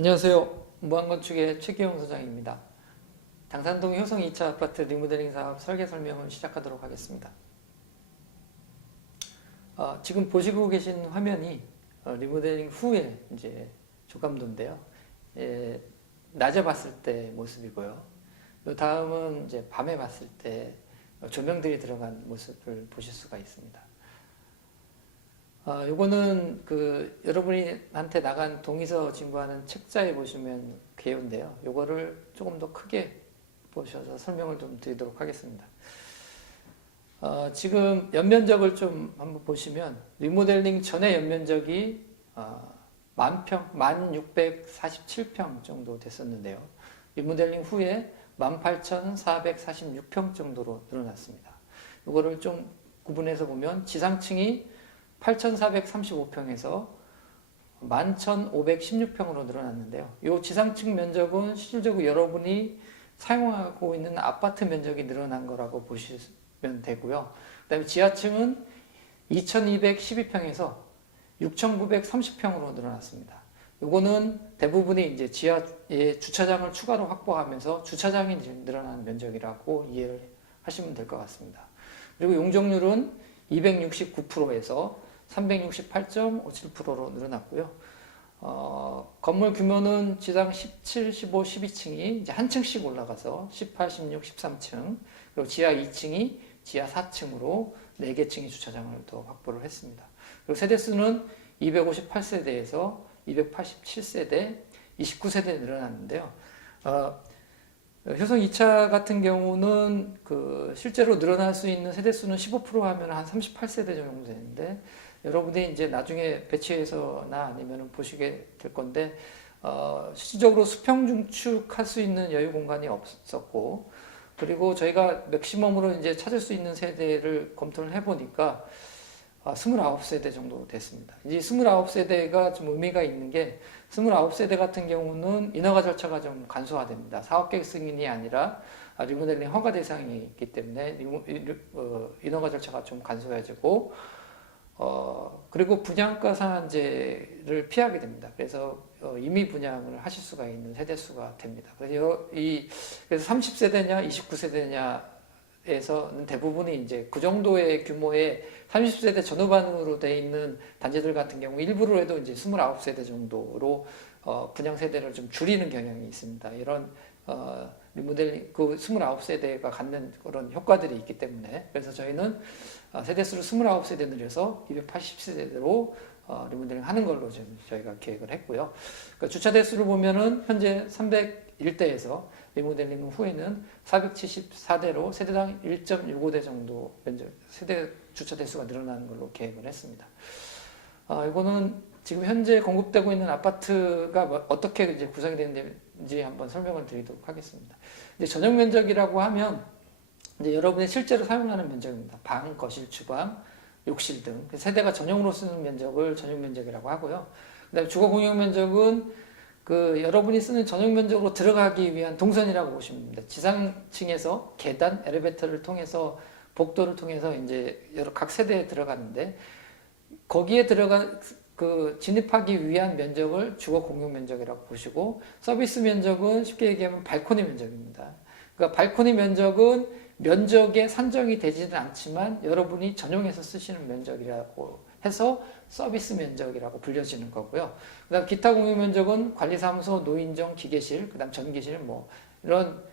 안녕하세요. 무한건축의 최기영 소장입니다. 당산동 효성 2차 아파트 리모델링 사업 설계 설명을 시작하도록 하겠습니다. 지금 보시고 계신 화면이 리모델링 후에 이제 조감도인데요. 낮에 봤을 때 모습이고요. 이 다음은 이제 밤에 봤을 때 조명들이 들어간 모습을 보실 수가 있습니다. 요거는 여러분한테 나간 동의서 진부하는 책자에 보시면 개요인데요. 요거를 조금 더 크게 보셔서 설명을 좀 드리도록 하겠습니다. 지금 연면적을 좀 한번 보시면 리모델링 전에 연면적이 1647평 정도 됐었는데요. 리모델링 후에 18,446평 정도로 늘어났습니다. 요거를 좀 구분해서 보면 지상층이 8,435평에서 11,516평으로 늘어났는데요. 이 지상층 면적은 실질적으로 여러분이 사용하고 있는 아파트 면적이 늘어난 거라고 보시면 되고요. 그 다음에 지하층은 2,212평에서 6,930평으로 늘어났습니다. 요거는 대부분이 이제 지하에 주차장을 추가로 확보하면서 주차장이 늘어난 면적이라고 이해를 하시면 될 것 같습니다. 그리고 용적률은 269%에서 368.57%로 늘어났고요. 건물 규모는 지상 17, 15, 12층이 이제 한 층씩 올라가서 18, 16, 13층, 그리고 지하 2층이 지하 4층으로 4개 층의 주차장을 더 확보를 했습니다. 그리고 세대수는 258세대에서 287세대, 29세대 늘어났는데요. 효성 2차 같은 경우는 실제로 늘어날 수 있는 세대수는 15% 하면 한 38세대 정도 되는데, 여러분이 이제 나중에 배치해서나 아니면 보시게 될 건데, 실질적으로 수평 중축할 수 있는 여유 공간이 없었고, 그리고 저희가 맥시멈으로 이제 찾을 수 있는 세대를 검토를 해보니까 29세대 정도 됐습니다. 이 29세대가 좀 의미가 있는 게, 29세대 같은 경우는 인허가 절차가 좀 간소화됩니다. 사업계획 승인이 아니라 리모델링 허가 대상이 있기 때문에 인허가 절차가 좀 간소해지고, 그리고 분양가 상한제를 피하게 됩니다. 그래서 임의 분양을 하실 수가 있는 세대수가 됩니다. 그래서 30세대냐 29세대냐에서는 대부분이 이제 그 정도의 규모의 30세대 전후반으로 되어 있는 단지들 같은 경우 일부로 해도 이제 29세대 정도로 분양 세대를 좀 줄이는 경향이 있습니다. 이런 리모델링 그 29세대가 갖는 그런 효과들이 있기 때문에 그래서 저희는 세대수를 29세대 늘려서 280세대로 리모델링 하는 걸로 지금 저희가 계획을 했고요. 그러니까 주차 대수를 보면은 현재 301대에서 리모델링 후에는 474대로 세대당 1.65대 정도 세대 주차 대수가 늘어나는 걸로 계획을 했습니다. 이거는 지금 현재 공급되고 있는 아파트가 어떻게 이제 구성이 되는지 한번 설명을 드리도록 하겠습니다. 이제 전용 면적이라고 하면 이제 여러분이 실제로 사용하는 면적입니다. 방, 거실, 주방, 욕실 등 세대가 전용으로 쓰는 면적을 전용 면적이라고 하고요. 그다음에 주거 공용 면적은 그 여러분이 쓰는 전용 면적으로 들어가기 위한 동선이라고 보시면 됩니다. 지상층에서 계단, 엘리베이터를 통해서 복도를 통해서 이제 각 세대에 들어가는데 거기에 진입하기 위한 면적을 주거 공용 면적이라고 보시고 서비스 면적은 쉽게 얘기하면 발코니 면적입니다. 그러니까 발코니 면적은 면적에 산정이 되지는 않지만 여러분이 전용해서 쓰시는 면적이라고 해서 서비스 면적이라고 불려지는 거고요. 그다음 기타 공용 면적은 관리사무소, 노인정, 기계실, 그다음 전기실 뭐 이런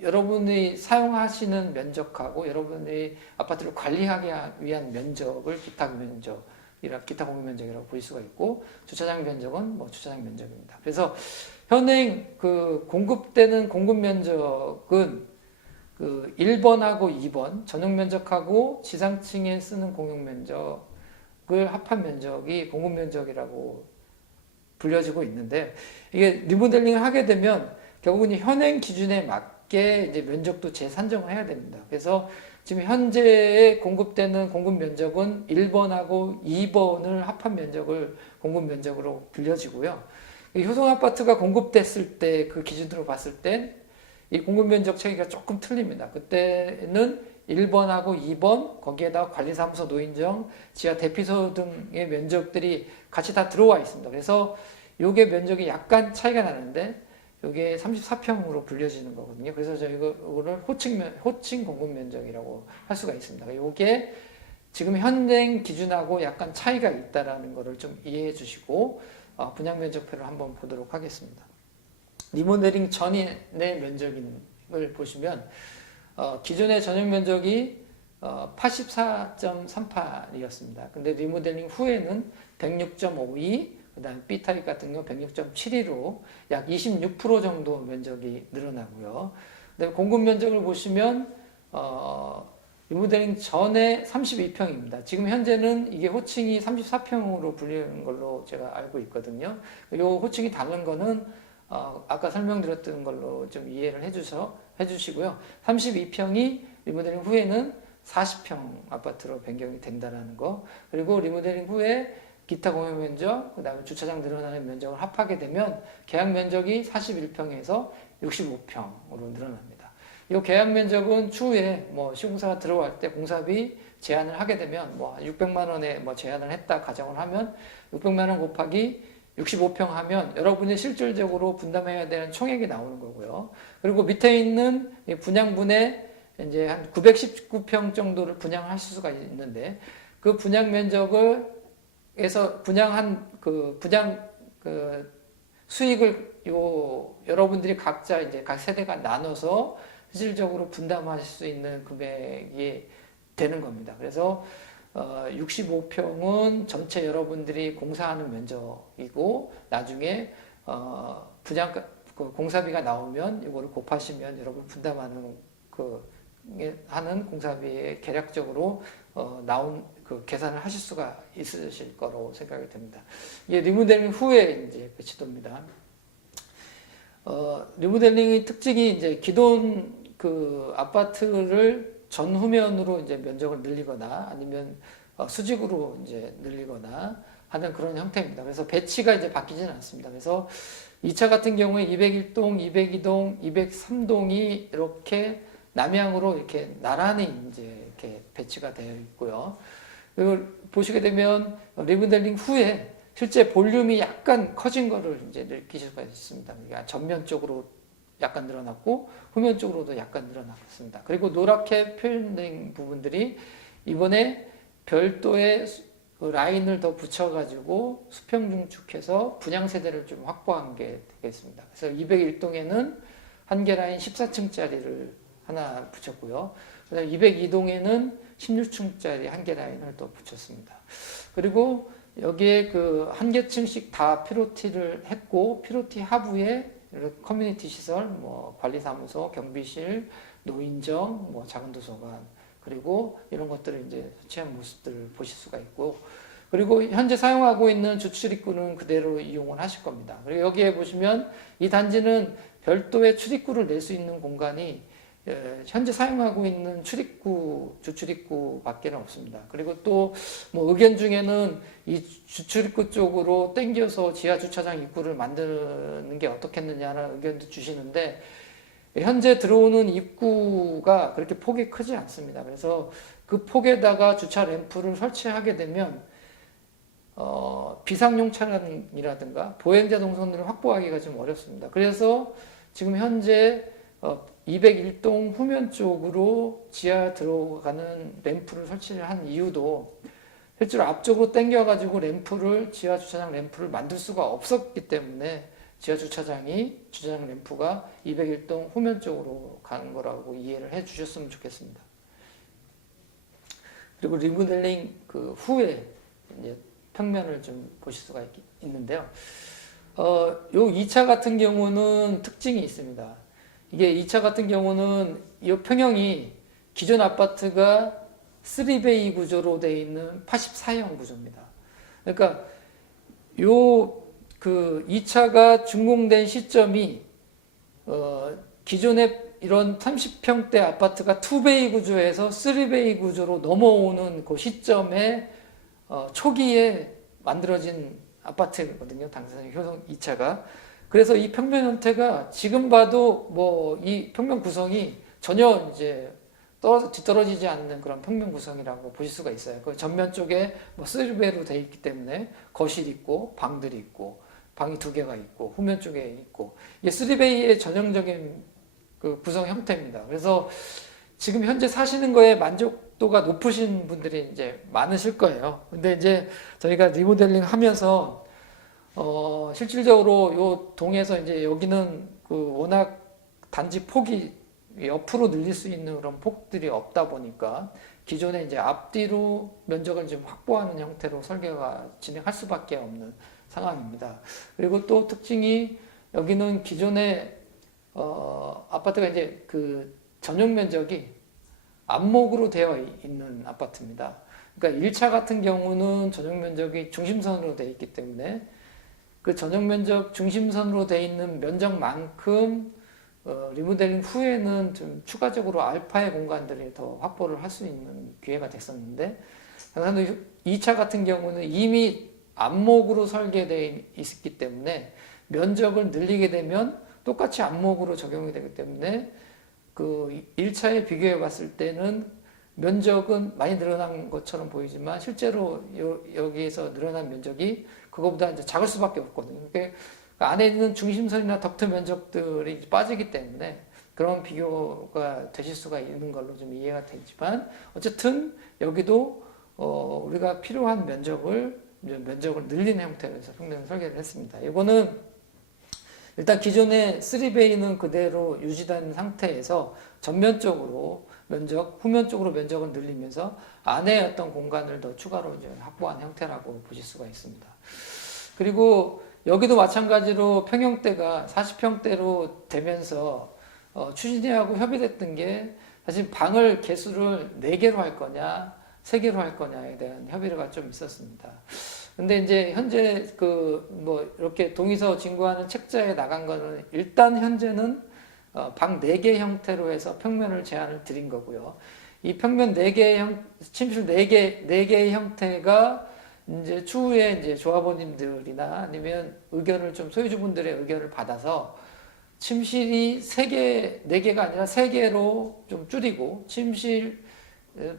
여러분이 사용하시는 면적하고 여러분이 아파트를 관리하기 위한 면적을 기타 공용 면적이라고 볼 수가 있고 주차장 면적은 뭐 주차장 면적입니다. 그래서 현행 공급되는 공급 면적은 1번하고 2번 전용 면적하고 지상층에 쓰는 공용 면적을 합한 면적이 공급 면적이라고 불려지고 있는데 이게 리모델링을 하게 되면 결국은 현행 기준에 맞게 이제 면적도 재산정을 해야 됩니다. 그래서 지금 현재 공급되는 공급 면적은 1번하고 2번을 합한 면적을 공급 면적으로 불려지고요. 효성 아파트가 공급됐을 때 그 기준으로 봤을 땐 이 공급 면적 차이가 조금 틀립니다. 그때는 1번하고 2번 거기에다가 관리사무소, 노인정, 지하 대피소 등의 면적들이 같이 다 들어와 있습니다. 그래서 요게 면적이 약간 차이가 나는데 이게 34평으로 불려지는 거거든요. 그래서 저희가 이거를 호칭 공급 면적이라고 할 수가 있습니다. 이게 지금 현행 기준하고 약간 차이가 있다라는 것을 좀 이해해 주시고 분양 면적표를 한번 보도록 하겠습니다. 리모델링 전의 면적을 보시면 기존의 전용 면적이 84.38이었습니다. 근데 리모델링 후에는 106.52, 그 다음 B타입 같은 경우 106.72로 약 26% 정도 면적이 늘어나고요. 그다음에 공급 면적을 보시면 리모델링 전에 32평입니다. 지금 현재는 이게 호칭이 34평으로 불리는 걸로 제가 알고 있거든요. 이 호칭이 다른 거는 아까 설명드렸던 걸로 좀 이해를 해주시고요. 32평이 리모델링 후에는 40평 아파트로 변경이 된다는 거. 그리고 리모델링 후에 기타 공용 면적, 그 다음에 주차장 늘어나는 면적을 합하게 되면 계약 면적이 41평에서 65평으로 늘어납니다. 이 계약 면적은 추후에 시공사가 들어갈 때 공사비 제한을 하게 되면 600만 원에 제한을 했다 가정을 하면 600만 원 곱하기 65평 하면 여러분이 실질적으로 분담해야 되는 총액이 나오는 거고요. 그리고 밑에 있는 분양분에 이제 한 919평 정도를 분양하실 수가 있는데 그 분양 면적에서 분양 수익을 여러분들이 각자 이제 각 세대가 나눠서 실질적으로 분담하실 수 있는 금액이 되는 겁니다. 그래서 65평은 전체 여러분들이 공사하는 면적이고 나중에 공사비가 나오면 이거를 곱하시면 여러분 분담하는 하는 공사비에 계략적으로 나온 계산을 하실 수가 있으실 거로 생각이 됩니다. 이게 리모델링 후에 이제 배치도입니다. 리모델링의 특징이 이제 기존 아파트를 전후면으로 이제 면적을 늘리거나 아니면 수직으로 이제 늘리거나 하는 그런 형태입니다. 그래서 배치가 이제 바뀌지는 않습니다. 그래서 2차 같은 경우에 201동, 202동, 203동이 이렇게 남향으로 이렇게 나란히 이제 이렇게 배치가 되어 있고요. 그리고 보시게 되면 리모델링 후에 실제 볼륨이 약간 커진 거를 이제 느끼실 수가 있습니다. 그러니까 전면적으로 약간 늘어났고 후면적으로도 약간 늘어났습니다. 그리고 노랗게 표현된 부분들이 이번에 별도의 라인을 더 붙여가지고 수평 중축해서 분양 세대를 좀 확보한 게 되겠습니다. 그래서 201동에는 한 개 라인 14층짜리를 하나 붙였고요. 그다음 202동에는 16층짜리 한 개 라인을 또 붙였습니다. 그리고 여기에 그 한 개 층씩 다 피로티를 했고 피로티 하부에 커뮤니티 시설, 뭐 관리사무소, 경비실, 노인정, 뭐 작은 도서관 그리고 이런 것들을 이제 설치한 모습들을 보실 수가 있고 그리고 현재 사용하고 있는 주출입구는 그대로 이용을 하실 겁니다. 그리고 여기에 보시면 이 단지는 별도의 출입구를 낼 수 있는 공간이 현재 사용하고 있는 출입구, 주출입구밖에는 없습니다. 그리고 또 뭐 의견 중에는 이 주출입구 쪽으로 땡겨서 지하 주차장 입구를 만드는 게 어떻겠느냐는 의견도 주시는데 현재 들어오는 입구가 그렇게 폭이 크지 않습니다. 그래서 그 폭에다가 주차 램프를 설치하게 되면 비상용 차량이라든가 보행자 동선을 확보하기가 좀 어렵습니다. 그래서 지금 현재 201동 후면 쪽으로 지하 들어가는 램프를 설치를 한 이유도 실제로 앞쪽으로 당겨가지고 램프를 지하 주차장 램프를 만들 수가 없었기 때문에 지하 주차장 램프가 201동 후면 쪽으로 가는 거라고 이해를 해 주셨으면 좋겠습니다. 그리고 리모델링 그 후에 이제 평면을 좀 보실 수가 있는데요. 요 2차 같은 경우는 특징이 있습니다. 이게 2차 같은 경우는 이 평형이 기존 아파트가 3베이 구조로 되어 있는 84형 구조입니다. 그러니까 요 그 2차가 준공된 시점이 기존의 이런 30평대 아파트가 2베이 구조에서 3베이 구조로 넘어오는 그 시점에 초기에 만들어진 아파트거든요. 당사자 효성 2차가. 그래서 이 평면 형태가 지금 봐도 뭐 이 평면 구성이 전혀 이제 뒤떨어지지 않는 그런 평면 구성이라고 보실 수가 있어요. 그 전면 쪽에 뭐 3배로 되어 있기 때문에 거실 있고 방들이 있고 방이 2개가 있고 후면 쪽에 있고 이게 3베이의 전형적인 그 구성 형태입니다. 그래서 지금 현재 사시는 거에 만족도가 높으신 분들이 이제 많으실 거예요. 근데 이제 저희가 리모델링 하면서 실질적으로 요 동에서 이제 여기는 그 워낙 단지 폭이 옆으로 늘릴 수 있는 그런 폭들이 없다 보니까 기존에 이제 앞뒤로 면적을 좀 확보하는 형태로 설계가 진행할 수밖에 없는 상황입니다. 그리고 또 특징이 여기는 기존에 아파트가 이제 그 전용 면적이 안목으로 되어 있는 아파트입니다. 그러니까 1차 같은 경우는 전용 면적이 중심선으로 되어 있기 때문에 그 전용 면적 중심선으로 되어 있는 면적만큼 리모델링 후에는 좀 추가적으로 알파의 공간들을 더 확보를 할 수 있는 기회가 됐었는데 당사도 2차 같은 경우는 이미 안목으로 설계되어 있었기 때문에 면적을 늘리게 되면 똑같이 안목으로 적용이 되기 때문에 그 1차에 비교해 봤을 때는 면적은 많이 늘어난 것처럼 보이지만 실제로 여기에서 늘어난 면적이 그거보다 이제 작을 수밖에 없거든요. 그러니까 안에 있는 중심선이나 덕트 면적들이 빠지기 때문에 그런 비교가 되실 수가 있는 걸로 좀 이해가 되지만 어쨌든 여기도 우리가 필요한 면적을 늘리는 형태로 해서 평면 설계를 했습니다. 이거는 일단 기존의 3베이는 그대로 유지된 상태에서 전면적으로 후면적으로 면적을 늘리면서 안에 어떤 공간을 더 추가로 이제 확보한 형태라고 보실 수가 있습니다. 그리고 여기도 마찬가지로 평형대가 40평대로 되면서 추진위하고 협의됐던 게 사실 방을 개수를 4개로 할 거냐 3개로 할 거냐에 대한 협의가 좀 있었습니다. 근데 이제 현재 그 뭐 이렇게 동의서 진구하는 책자에 나간 거는 일단 현재는 방 4개 형태로 해서 평면을 제안을 드린 거고요. 이 평면 4개 침실 4개의 형태가 이제 추후에 이제 조합원님들이나 아니면 의견을 좀 소유주분들의 의견을 받아서 침실이 4개가 아니라 3개로 좀 줄이고 침실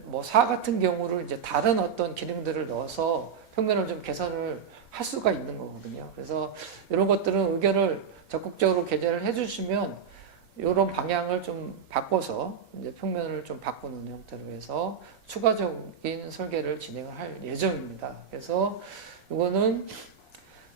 뭐 4 같은 경우를 이제 다른 어떤 기능들을 넣어서 평면을 좀 개선을 할 수가 있는 거거든요. 그래서 이런 것들은 의견을 적극적으로 게재를 해주시면 이런 방향을 좀 바꿔서 이제 평면을 좀 바꾸는 형태로 해서 추가적인 설계를 진행을 할 예정입니다. 그래서 이거는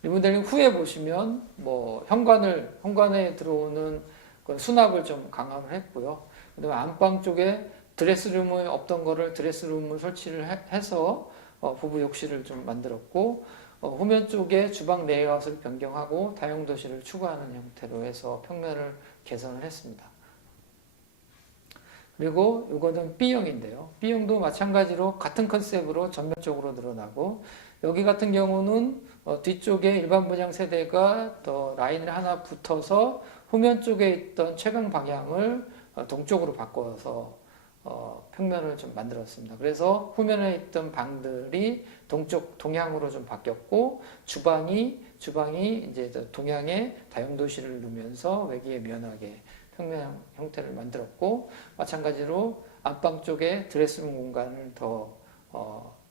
리모델링 후에 보시면 뭐 현관에 들어오는 그 수납을 좀 강화를 했고요. 그다음에 안방 쪽에 드레스룸이 없던 거를 드레스룸을 설치를 해서 부부 욕실을 좀 만들었고, 후면 쪽에 주방 레이아웃을 변경하고 다용도실을 추가하는 형태로 해서 평면을 개선을 했습니다. 그리고 이거는 B형인데요. B형도 마찬가지로 같은 컨셉으로 전면적으로 늘어나고, 여기 같은 경우는 뒤쪽에 일반 분양 세대가 더 라인을 하나 붙어서 후면 쪽에 있던 채광 방향을 동쪽으로 바꿔서 평면을 좀 만들었습니다. 그래서 후면에 있던 방들이 동향으로 좀 바뀌었고, 주방이 이제 동향의 다용도실을 두면서 외기에 면하게 평면 형태를 만들었고, 마찬가지로 안방 쪽에 드레스룸 공간을 더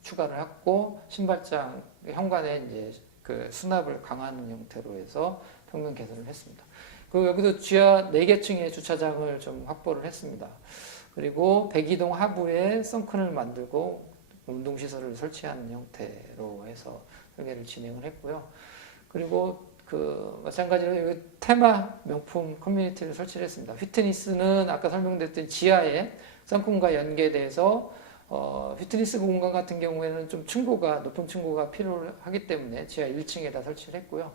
추가를 했고, 신발장 현관에 이제 그 수납을 강화하는 형태로 해서 평면 개선을 했습니다. 그리고 여기도 지하 4개 층의 주차장을 좀 확보를 했습니다. 그리고 백이동 하부에 썬큰을 만들고 운동시설을 설치하는 형태로 해서 설계를 진행을 했고요. 그리고 그 마찬가지로 여기 테마 명품 커뮤니티를 설치를 했습니다. 휘트니스는 아까 설명드렸던 지하에 썬큰과 연계돼서 휘트니스 공간 같은 경우에는 좀 높은 층고가 필요하기 때문에 지하 1층에다 설치를 했고요.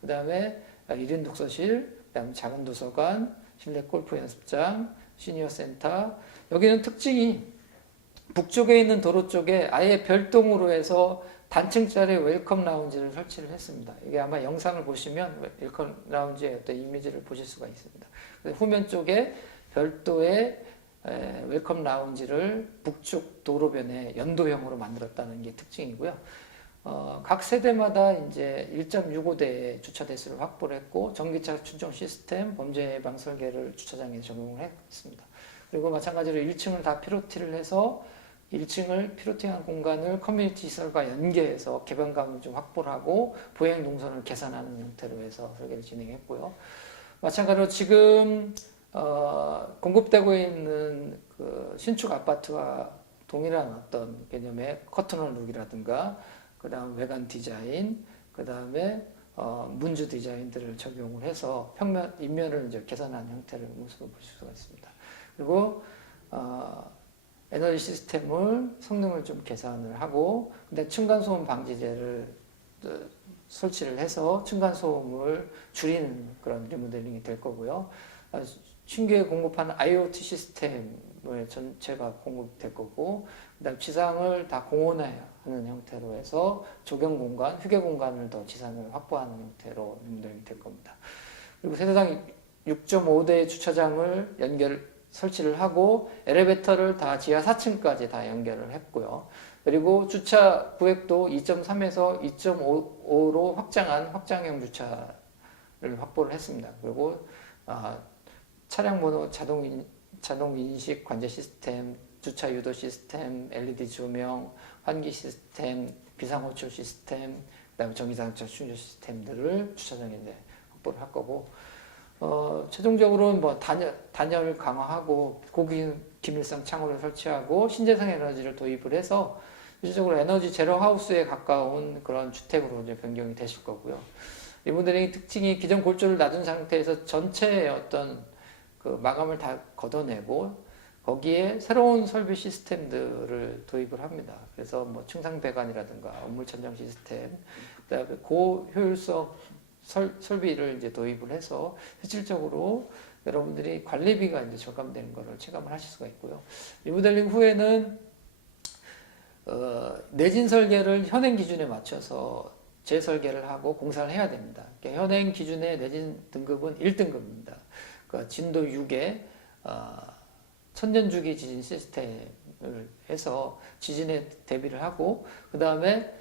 그 다음에 1인 독서실, 그 다음에 작은 도서관, 실내 골프 연습장, 시니어 센터. 여기는 특징이 북쪽에 있는 도로 쪽에 아예 별동으로 해서 단층짜리 웰컴 라운지를 설치를 했습니다. 이게 아마 영상을 보시면 웰컴 라운지의 어떤 이미지를 보실 수가 있습니다. 후면 쪽에 별도의 웰컴 라운지를 북쪽 도로변에 연도형으로 만들었다는 게 특징이고요. 각 세대마다 이제 1.65대의 주차 대수를 확보를 했고, 전기차 충전 시스템, 범죄 예방 설계를 주차장에 적용을 했습니다. 그리고 마찬가지로 1층을 다 피로티를 해서 1층을 피로팅한 공간을 커뮤니티 시설과 연계해서 개방감을 좀 확보를 하고 보행 동선을 개선하는 형태로 해서 설계를 진행했고요. 마찬가지로 지금 공급되고 있는 그 신축 아파트와 동일한 어떤 개념의 커튼홀 룩이라든가, 그 다음 외관 디자인, 그 다음에 문주 디자인들을 적용을 해서 인면을 이제 개선한 형태를 모습을 보실 수가 있습니다. 그리고 에너지 시스템을 성능을 좀 개선을 하고, 근데 층간소음 방지제를 설치를 해서 층간소음을 줄이는 그런 리모델링이 될 거고요. 신규에 공급하는 IoT 시스템을 전체가 공급될 거고, 그다음 지상을 다 공원화하는 형태로 해서 조경 공간, 휴게 공간을 더 지상을 확보하는 형태로 리모델링이 될 겁니다. 그리고 세대당 6.5대 주차장을 설치를 하고 엘리베이터를 다 지하 4층까지 다 연결을 했고요. 그리고 주차 구획도 2.3에서 2.5로 확장한 확장형 주차를 확보를 했습니다. 그리고 차량 번호 자동 인식 관제 시스템, 주차 유도 시스템, LED 조명, 환기 시스템, 비상호출 시스템, 그다음에 전기자동차 충전 시스템들을 주차장에 이제 확보를 할 거고, 최종적으로는 뭐 단열 강화하고 고기밀성 창호를 설치하고 신재생 에너지를 도입을 해서 실질적으로 에너지 제로 하우스에 가까운 그런 주택으로 이제 변경이 되실 거고요. 리모델링의 특징이 기존 골조를 놔둔 상태에서 전체의 어떤 그 마감을 다 걷어내고 거기에 새로운 설비 시스템들을 도입을 합니다. 그래서 뭐 층상 배관이라든가 업무 천정 시스템, 그다음에 고효율성 설비를 이제 도입을 해서 실질적으로 여러분들이 관리비가 이제 절감되는 것을 체감을 하실 수가 있고요. 리모델링 후에는 내진 설계를 현행 기준에 맞춰서 재설계를 하고 공사를 해야 됩니다. 그러니까 현행 기준의 내진 등급은 1등급입니다. 그러니까 진도 6의 천년주기 지진 시스템을 해서 지진에 대비를 하고, 그 다음에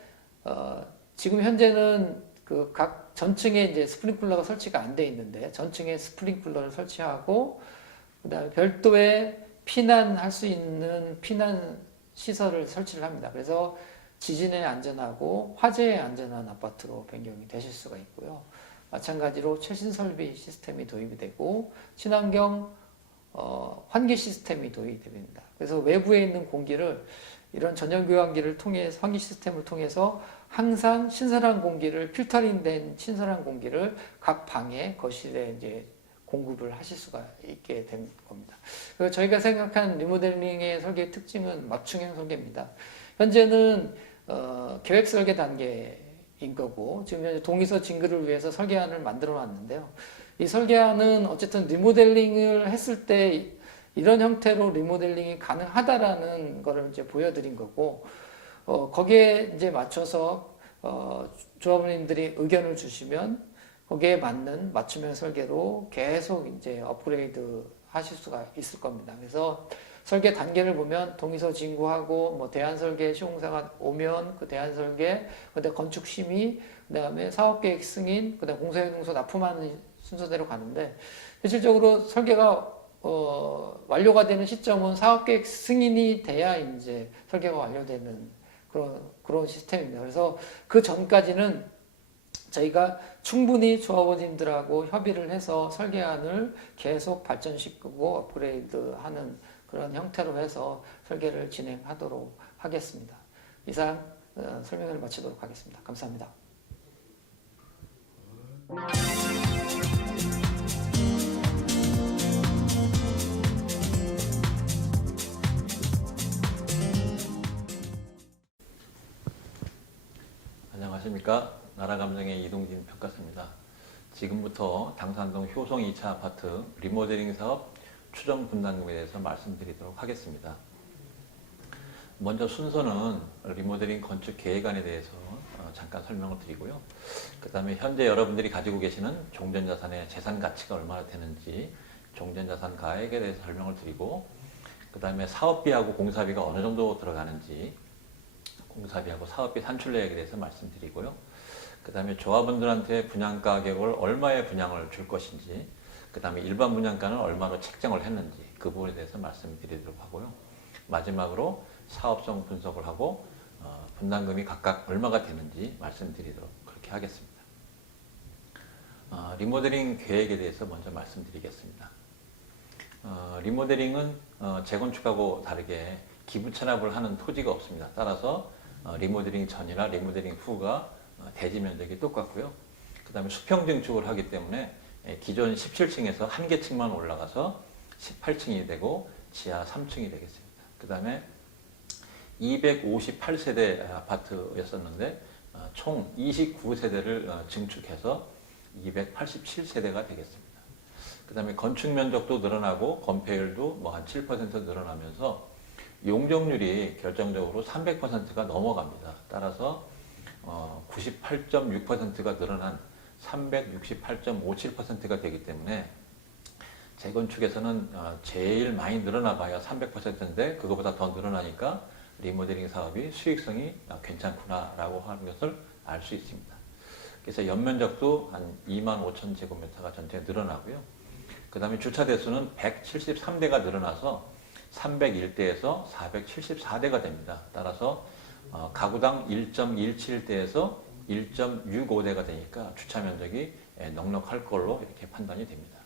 지금 현재는 그 각 전층에 이제 스프링클러가 설치가 안 돼 있는데 전층에 스프링클러를 설치하고, 그 다음에 별도의 피난할 수 있는 피난 시설을 설치를 합니다. 그래서 지진에 안전하고 화재에 안전한 아파트로 변경이 되실 수가 있고요. 마찬가지로 최신 설비 시스템이 도입이 되고 친환경 환기 시스템이 도입이 됩니다. 그래서 외부에 있는 공기를 이런 전열 교환기를 통해 환기 시스템을 통해서 항상 신선한 공기를 필터링된 신선한 공기를 각 방에 거실에 이제 공급을 하실 수가 있게 된 겁니다. 그리고 저희가 생각한 리모델링의 설계의 특징은 맞춤형 설계입니다. 현재는 계획 설계 단계인 거고 지금 현재 동의서 진급을 위해서 설계안을 만들어 놨는데요. 이 설계안은 어쨌든 리모델링을 했을 때 이런 형태로 리모델링이 가능하다라는 거를 이제 보여드린 거고 거기에 이제 맞춰서 조합원님들이 의견을 주시면 거기에 맞는 맞춤형 설계로 계속 이제 업그레이드 하실 수가 있을 겁니다. 그래서 설계 단계를 보면 동의서 진구하고 뭐 대안설계 시공사가 오면 그 대안설계, 그다음 건축 심의, 그다음에 사업계획 승인, 그다음 공사활동서 납품하는 순서대로 가는데 실질적으로 설계가 완료가 되는 시점은 사업계획 승인이 돼야 이제 설계가 완료되는 그런 시스템입니다. 그래서 그 전까지는 저희가 충분히 조합원님들하고 협의를 해서 설계안을 계속 발전시키고 업그레이드하는 그런 형태로 해서 설계를 진행하도록 하겠습니다. 이상 설명을 마치도록 하겠습니다. 감사합니다. 안녕하십니까. 나라감정의 이동진 평가사입니다. 지금부터 당산동 효성 2차 아파트 리모델링 사업 추정 분담금에 대해서 말씀드리도록 하겠습니다. 먼저 순서는 리모델링 건축 계획안에 대해서 잠깐 설명을 드리고요. 그 다음에 현재 여러분들이 가지고 계시는 종전자산의 재산 가치가 얼마나 되는지 종전자산 가액에 대해서 설명을 드리고 그 다음에 사업비하고 공사비가 어느 정도 들어가는지 공사비하고 사업비 산출내역에 대해서 말씀드리고요. 그 다음에 조합원들한테 분양가격을 얼마에 분양을 줄 것인지 그 다음에 일반 분양가는 얼마로 책정을 했는지 그 부분에 대해서 말씀드리도록 하고요. 마지막으로 사업성 분석을 하고 분담금이 각각 얼마가 되는지 말씀드리도록 그렇게 하겠습니다. 리모델링 계획에 대해서 먼저 말씀드리겠습니다. 리모델링은 재건축하고 다르게 기부 체납을 하는 토지가 없습니다. 따라서 리모델링 전이나 리모델링 후가 대지 면적이 똑같고요. 그 다음에 수평 증축을 하기 때문에 기존 17층에서 한 개 층만 올라가서 18층이 되고 지하 3층이 되겠습니다. 그 다음에 258세대 아파트였었는데 총 29세대를 증축해서 287세대가 되겠습니다. 그 다음에 건축 면적도 늘어나고 건폐율도 뭐 한 7% 늘어나면서 용적률이 결정적으로 300%가 넘어갑니다. 따라서 98.6%가 늘어난 368.57%가 되기 때문에 재건축에서는 제일 많이 늘어나 봐야 300%인데 그거보다 더 늘어나니까 리모델링 사업이 수익성이 괜찮구나라고 하는 것을 알 수 있습니다. 그래서 연면적도 한 25,000제곱미터가 전체 늘어나고요. 그 다음에 주차 대수는 173대가 늘어나서 301대에서 474대가 됩니다. 따라서 가구당 1.17대에서 1.65대가 되니까 주차 면적이 넉넉할 걸로 이렇게 판단이 됩니다.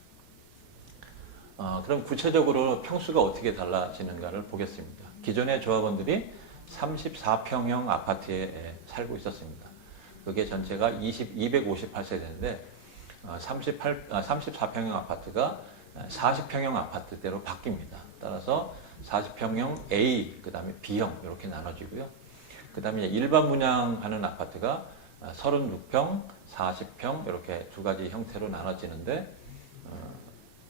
그럼 구체적으로 평수가 어떻게 달라지는가를 보겠습니다. 기존의 조합원들이 34평형 아파트에 살고 있었습니다. 그게 전체가 258세대인데 34평형 아파트가 40평형 아파트대로 바뀝니다. 따라서 40평형 A, 그 다음에 B형 이렇게 나눠지고요. 그 다음에 일반 분양하는 아파트가 36평, 40평 이렇게 두 가지 형태로 나눠지는데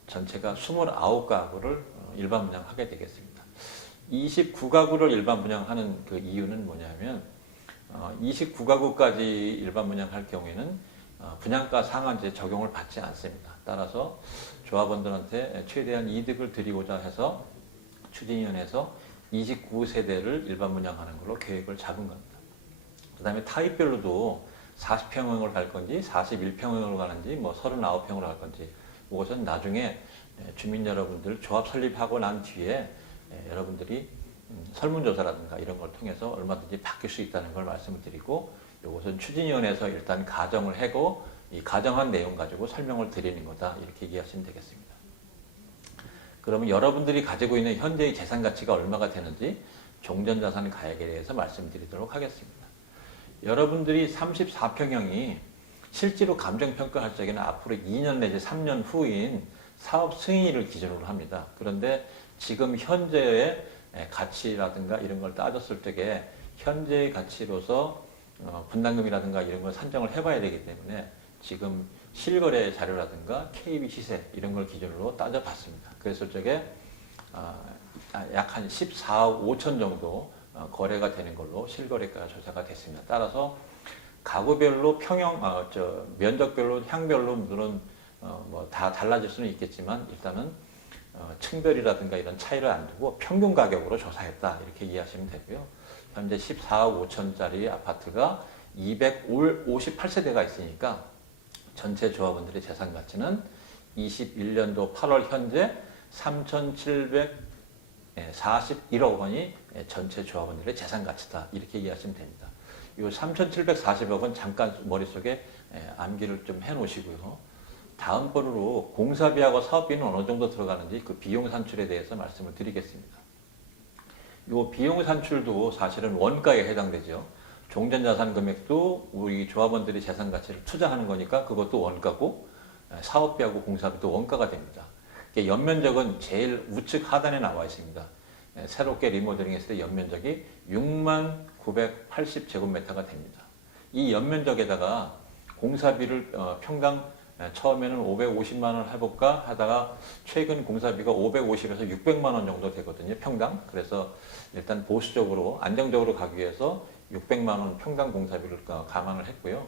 전체가 29가구를 일반 분양하게 되겠습니다. 29가구를 일반 분양하는 그 이유는 뭐냐면 29가구까지 일반 분양할 경우에는 분양가 상한제 적용을 받지 않습니다. 따라서 조합원들한테 최대한 이득을 드리고자 해서 추진위원회에서 29세대를 일반 분양하는 걸로 계획을 잡은 겁니다. 그 다음에 타입별로도 40평형으로 갈 건지 41평형으로 가는지 뭐 39평으로 갈 건지 이것은 나중에 주민 여러분들 조합 설립하고 난 뒤에 여러분들이 설문조사라든가 이런 걸 통해서 얼마든지 바뀔 수 있다는 걸 말씀을 드리고, 이것은 추진위원회에서 일단 가정을 하고 이 가정한 내용 가지고 설명을 드리는 거다, 이렇게 이해하시면 되겠습니다. 그러면 여러분들이 가지고 있는 현재의 재산 가치가 얼마가 되는지 종전자산 가액에 대해서 말씀드리도록 하겠습니다. 여러분들이 34평형이 실제로 감정평가할 적에는 앞으로 2년 내지 3년 후인 사업 승인을 기준으로 합니다. 그런데 지금 현재의 가치라든가 이런 걸 따졌을 적에 현재의 가치로서 분담금이라든가 이런 걸 산정을 해봐야 되기 때문에 지금 실거래 자료라든가 KB 시세 이런 걸 기준으로 따져봤습니다. 그랬을 적에 약 한 14억 5천 정도 거래가 되는 걸로 실거래가 조사가 됐습니다. 따라서 가구별로 면적별로 향별로 물론 뭐 다 달라질 수는 있겠지만 일단은 층별이라든가 이런 차이를 안 두고 평균 가격으로 조사했다, 이렇게 이해하시면 되고요. 현재 14억 5천짜리 아파트가 258세대가 있으니까 전체 조합원들의 재산 가치는 21년도 8월 현재 3,741억 원이 전체 조합원들의 재산 가치다, 이렇게 이해하시면 됩니다. 이 3,740억은 잠깐 머릿속에 암기를 좀 해놓으시고요. 다음 번으로 공사비하고 사업비는 어느 정도 들어가는지 그 비용 산출에 대해서 말씀을 드리겠습니다. 이 비용 산출도 사실은 원가에 해당되죠. 종전자산 금액도 우리 조합원들이 재산 가치를 투자하는 거니까 그것도 원가고, 사업비하고 공사비도 원가가 됩니다. 연면적은 제일 우측 하단에 나와 있습니다. 새롭게 리모델링 했을 때 연면적이 6980제곱미터가 됩니다. 이 연면적에다가 공사비를 평당 처음에는 550만 원 해볼까 하다가 최근 공사비가 550에서 600만 원 정도 되거든요, 평당. 그래서 일단 보수적으로 안정적으로 가기 위해서 600만 원 평당 공사비를 감안을 했고요.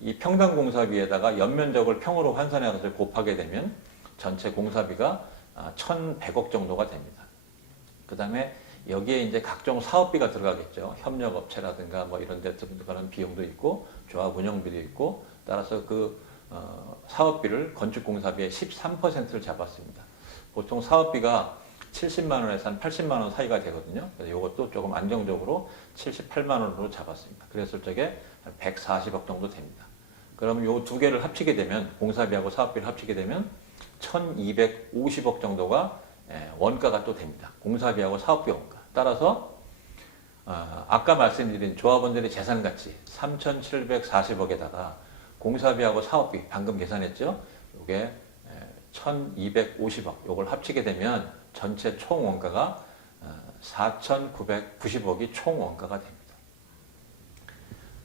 이 평당 공사비에다가 연면적을 평으로 환산해서 곱하게 되면 전체 공사비가 1,100억 정도가 됩니다. 그 다음에 여기에 이제 각종 사업비가 들어가겠죠. 협력업체라든가 뭐 이런 데 들어가는 비용도 있고 조합 운영비도 있고, 따라서 그 사업비를 건축공사비의 13%를 잡았습니다. 보통 사업비가 70만 원에서 한 80만 원 사이가 되거든요. 그래서 이것도 조금 안정적으로 78만 원으로 잡았습니다. 그랬을 적에 140억 정도 됩니다. 그럼 요 두 개를 합치게 되면, 공사비하고 사업비를 합치게 되면 1250억 정도가 원가가 또 됩니다. 공사비하고 사업비 원가. 따라서 아까 말씀드린 조합원들의 재산 가치 3,740억에다가 공사비하고 사업비 방금 계산했죠? 이게 1,250억, 이걸 합치게 되면 전체 총 원가가 4,990억이 총 원가가 됩니다.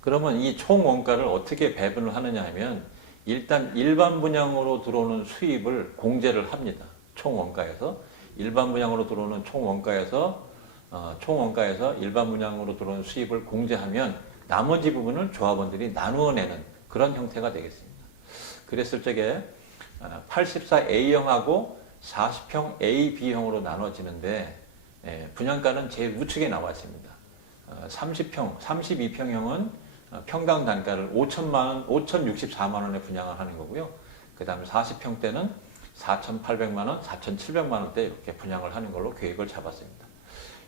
그러면 이 총 원가를 어떻게 배분을 하느냐 하면, 일단 일반 분양으로 들어오는 수입을 공제를 합니다. 총 원가에서. 일반 분양으로 들어오는 총 원가에서 일반 분양으로 들어오는 수입을 공제하면 나머지 부분을 조합원들이 나누어 내는 그런 형태가 되겠습니다. 그랬을 적에 84A형하고 40평 AB형으로 나눠지는데 분양가는 제일 우측에 나와 있습니다. 32평형은 평당 단가를 5,064만 원에 분양을 하는 거고요. 그 다음에 40평대는 4,800만 원, 4,700만 원대 이렇게 분양을 하는 걸로 계획을 잡았습니다.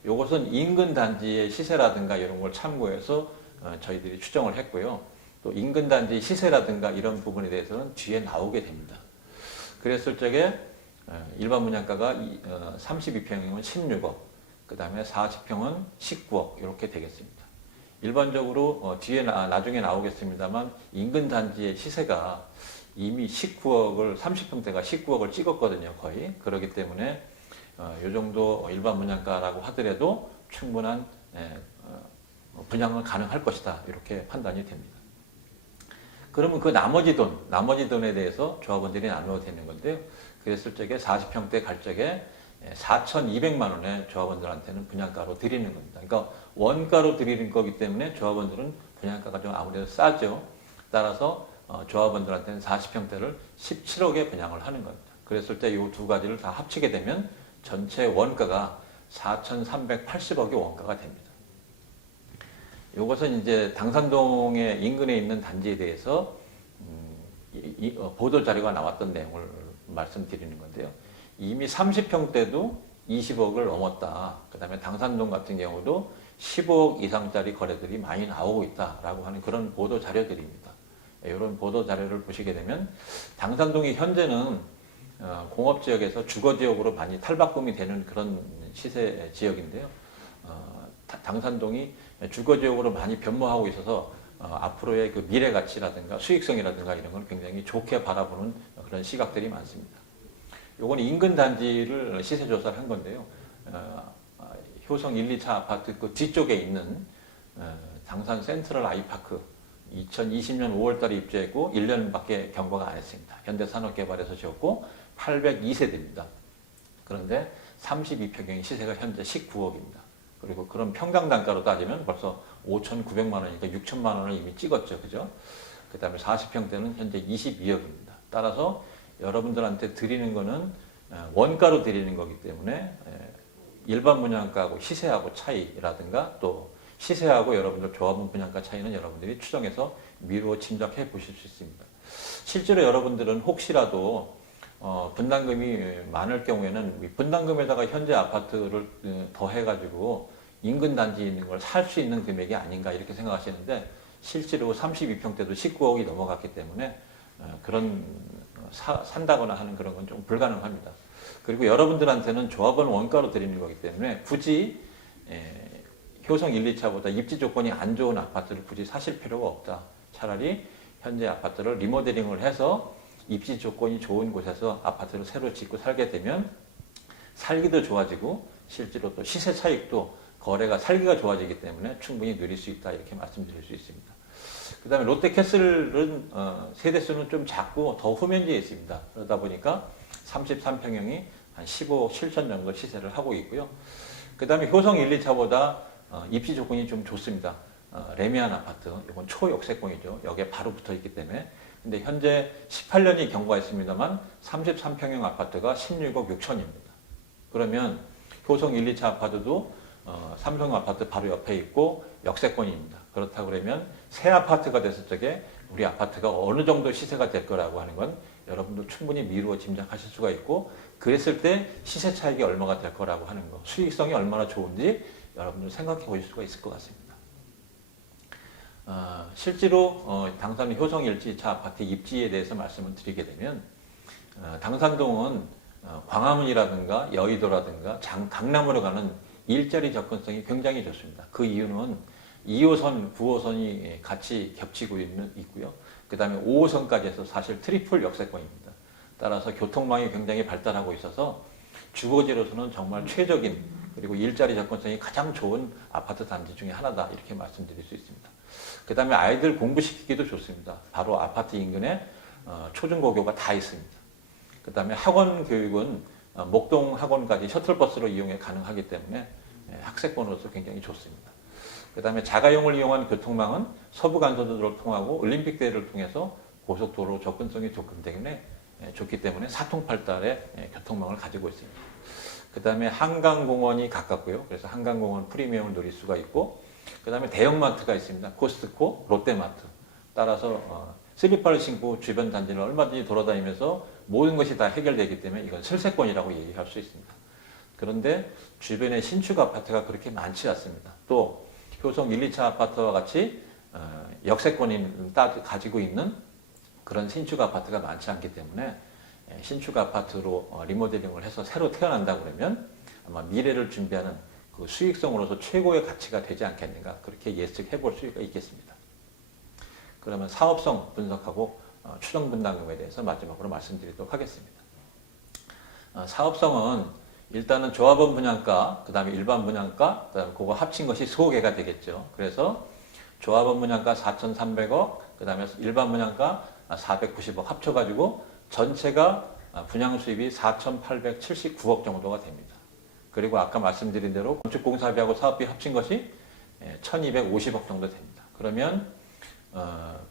이것은 인근 단지의 시세라든가 이런 걸 참고해서 저희들이 추정을 했고요. 또 인근 단지 시세라든가 이런 부분에 대해서는 뒤에 나오게 됩니다. 그랬을 적에 일반 분양가가 32평이면 16억, 그 다음에 40평은 19억 이렇게 되겠습니다. 일반적으로 뒤에 나중에 나오겠습니다만 인근 단지의 시세가 이미 30평대가 19억을 찍었거든요, 거의. 그렇기 때문에 이 정도 일반 분양가라고 하더라도 충분한 분양은 가능할 것이다, 이렇게 판단이 됩니다. 그러면 그 나머지 돈에 대해서 조합원들이 나누어야 되는 건데요. 그랬을 적에 40평대 갈 적에 4,200만 원에 조합원들한테는 분양가로 드리는 겁니다. 그러니까 원가로 드리는 거기 때문에 조합원들은 분양가가 좀 아무래도 싸죠. 따라서 조합원들한테는 40평대를 17억에 분양을 하는 겁니다. 그랬을 때 이 두 가지를 다 합치게 되면 전체 원가가 4,380억의 원가가 됩니다. 이것은 이제 당산동의 인근에 있는 단지에 대해서 보도 자료가 나왔던 내용을 말씀드리는 건데요. 이미 30평대도 20억을 넘었다. 그 다음에 당산동 같은 경우도 15억 이상짜리 거래들이 많이 나오고 있다라고 하는 그런 보도 자료들입니다. 이런 보도 자료를 보시게 되면 당산동이 현재는 공업지역에서 주거지역으로 많이 탈바꿈이 되는 그런 시세 지역인데요. 당산동이 주거지역으로 많이 변모하고 있어서 앞으로의 그 미래 가치라든가 수익성이라든가 이런 걸 굉장히 좋게 바라보는 그런 시각들이 많습니다. 요건 인근 단지를 시세 조사를 한 건데요. 효성 1, 2차 아파트 그 뒤쪽에 있는 당산 센트럴 아이파크 2020년 5월달에 입주했고 1년밖에 경과가 안 했습니다. 현대산업개발에서 지었고 802세대입니다. 그런데 32평형의 시세가 현재 19억입니다. 그리고 그런 평당 단가로 따지면 벌써 5,900만 원이니까 6천만 원을 이미 찍었죠. 그죠? 그 다음에 40평대는 현재 22억입니다. 따라서 여러분들한테 드리는 거는 원가로 드리는 거기 때문에 일반 분양가하고 시세하고 차이라든가 또 시세하고 여러분들 조합원 분양가 차이는 여러분들이 추정해서 미루어 짐작해 보실 수 있습니다. 실제로 여러분들은 혹시라도 분담금이 많을 경우에는 분담금에다가 현재 아파트를 더해가지고 인근 단지에 있는 걸 살 수 있는 금액이 아닌가 이렇게 생각하시는데 실제로 32평대도 19억이 넘어갔기 때문에 그런 산다거나 하는 그런 건 좀 불가능합니다. 그리고 여러분들한테는 조합원 원가로 드리는 거기 때문에 굳이 효성 1, 2차보다 입지 조건이 안 좋은 아파트를 굳이 사실 필요가 없다. 차라리 현재 아파트를 리모델링을 해서 입지 조건이 좋은 곳에서 아파트를 새로 짓고 살게 되면 살기도 좋아지고 실제로 또 시세 차익도 거래가 살기가 좋아지기 때문에 충분히 누릴 수 있다 이렇게 말씀드릴 수 있습니다. 그 다음에 롯데캐슬은 세대수는 좀 작고 더 후면지에 있습니다. 그러다 보니까 33평형이 한 15억 7천 정도 시세를 하고 있고요. 그 다음에 효성 1, 2차보다 입지 조건이 좀 좋습니다. 레미안 아파트, 이건 초역세권이죠. 여기에 바로 붙어 있기 때문에. 근데 현재 18년이 경과했습니다만 33평형 아파트가 16억 6천입니다. 그러면 효성 1, 2차 아파트도 삼성 아파트 바로 옆에 있고 역세권입니다. 그렇다고 그러면 새 아파트가 됐을 적에 우리 아파트가 어느 정도 시세가 될 거라고 하는 건 여러분도 충분히 미루어 짐작하실 수가 있고 그랬을 때 시세 차익이 얼마가 될 거라고 하는 거, 수익성이 얼마나 좋은지 여러분들 생각해 보실 수가 있을 것 같습니다. 실제로 당산 효성 1차 아파트 입지에 대해서 말씀을 드리게 되면 당산동은 광화문이라든가 여의도라든가 강남으로 가는 일자리 접근성이 굉장히 좋습니다. 그 이유는 2호선, 9호선이 같이 겹치고 있고요. 그 다음에 5호선까지 해서 사실 트리플 역세권입니다. 따라서 교통망이 굉장히 발달하고 있어서 주거지로서는 정말 최적인 그리고 일자리 접근성이 가장 좋은 아파트 단지 중에 하나다 이렇게 말씀드릴 수 있습니다. 그 다음에 아이들 공부시키기도 좋습니다. 바로 아파트 인근에 초중고교가 다 있습니다. 그 다음에 학원 교육은 목동 학원까지 셔틀버스로 이용이 가능하기 때문에 학세권으로서 굉장히 좋습니다. 그 다음에 자가용을 이용한 교통망은 서부간선도로를 통하고 올림픽대를 통해서 고속도로 접근성이 좋기 때문에 사통팔달의 교통망을 가지고 있습니다. 그 다음에 한강공원이 가깝고요. 그래서 한강공원 프리미엄을 누릴 수가 있고 그 다음에 대형마트가 있습니다. 코스트코, 롯데마트. 따라서 슬리퍼를 신고 주변 단지를 얼마든지 돌아다니면서 모든 것이 다 해결되기 때문에 이건 슬세권이라고 얘기할 수 있습니다. 그런데 주변에 신축 아파트가 그렇게 많지 않습니다. 또 효성 1, 2차 아파트와 같이 역세권을 가지고 있는 그런 신축 아파트가 많지 않기 때문에 신축 아파트로 리모델링을 해서 새로 태어난다 그러면 아마 미래를 준비하는 그 수익성으로서 최고의 가치가 되지 않겠는가 그렇게 예측해 볼 수가 있겠습니다. 그러면 사업성 분석하고 추정 분담금에 대해서 마지막으로 말씀드리도록 하겠습니다. 사업성은 일단은 조합원 분양가, 그 다음에 일반 분양가, 그 다음에 그거 합친 것이 소개가 되겠죠. 그래서 조합원 분양가 4,300억, 그 다음에 일반 분양가 490억 합쳐가지고 전체가 분양 수입이 4,879억 정도가 됩니다. 그리고 아까 말씀드린 대로 건축공사비하고 사업비 합친 것이 1,250억 정도 됩니다. 그러면